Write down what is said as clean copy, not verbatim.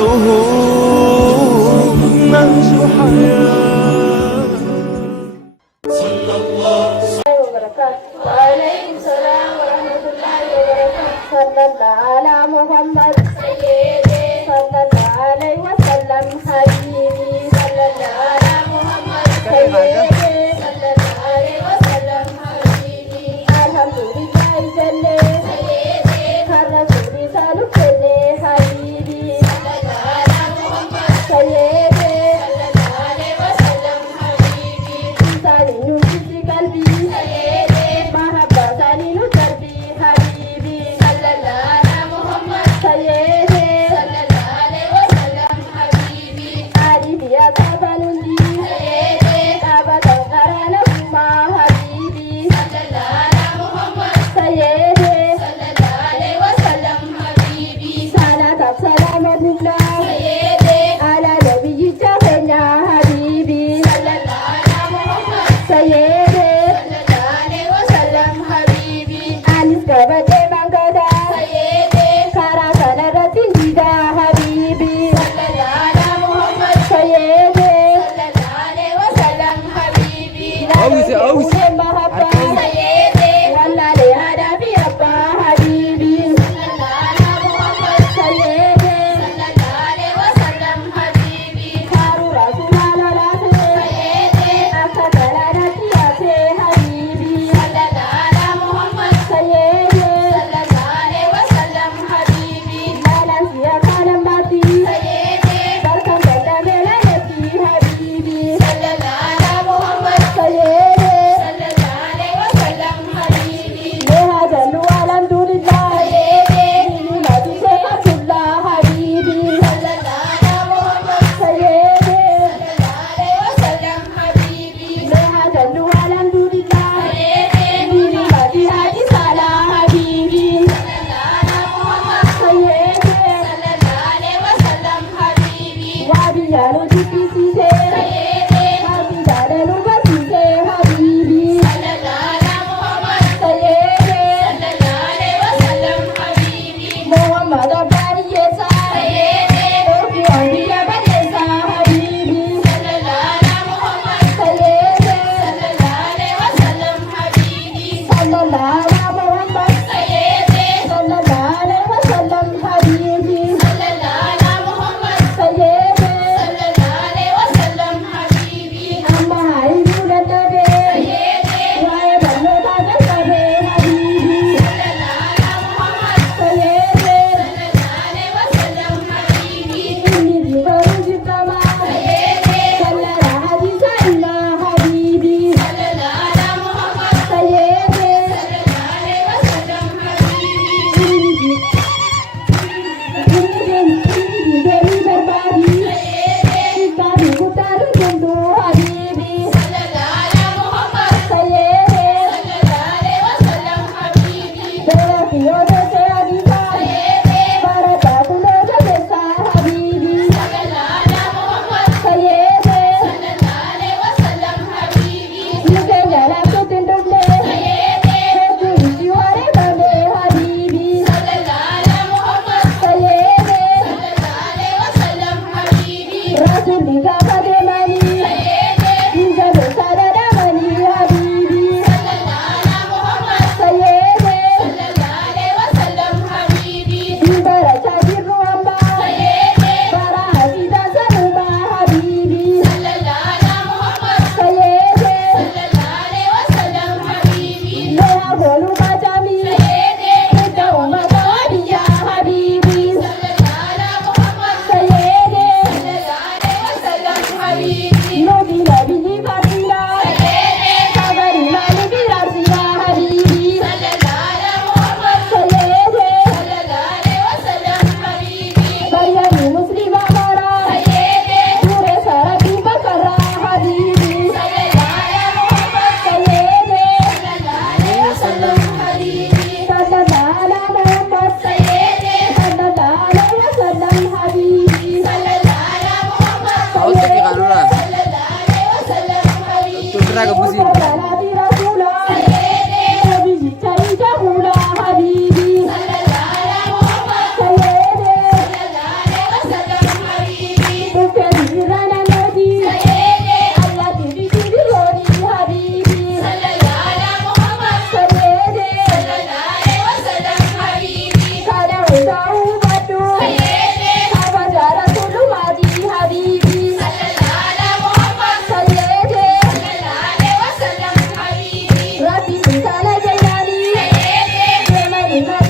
رأيته نهج حياة. وعليكم السلام ورحمة الله وبركاته. صلى الله على محمد سيدي صلى الله عليه وسلم حبيبي صلى الله على محمد سيدي صلى الله عليه وسلم حبيبي. الحمد لله جل سيدي الرسول سالك جل حبيبي صلى الله على محمد سيدي صلى الله عليه وسلم حبيبي. سالم في قلبي سيدي محبة سالم دربي حبيبي صلى الله على محمد سيدي صلى الله عليه وسلم حبيبي. عارف يا تبلندي سيدي أبدا قرانهما حبيبي صلى الله على محمد سيدي صلى الله عليه وسلم حبيبي. صلاة سلام الله سيدي على نبي جهنا حبيبي صلى الله على محمد سيدي صلى الله عليه وسلم حبيبي. أنس كبدي من قدا سيدي كرا سنرة جدا حبيبي صلى الله على محمد سيدي صلى الله عليه وسلم حبيبي. أوسي محبة سيدي والله لهذا في ربا حبيبي صلى الله على محمد سيدي صلى الله عليه وسلم حبيبي. خير رسول الله سيدي أكثر نتيجة حبيبي صلى الله على محمد سيدي محمد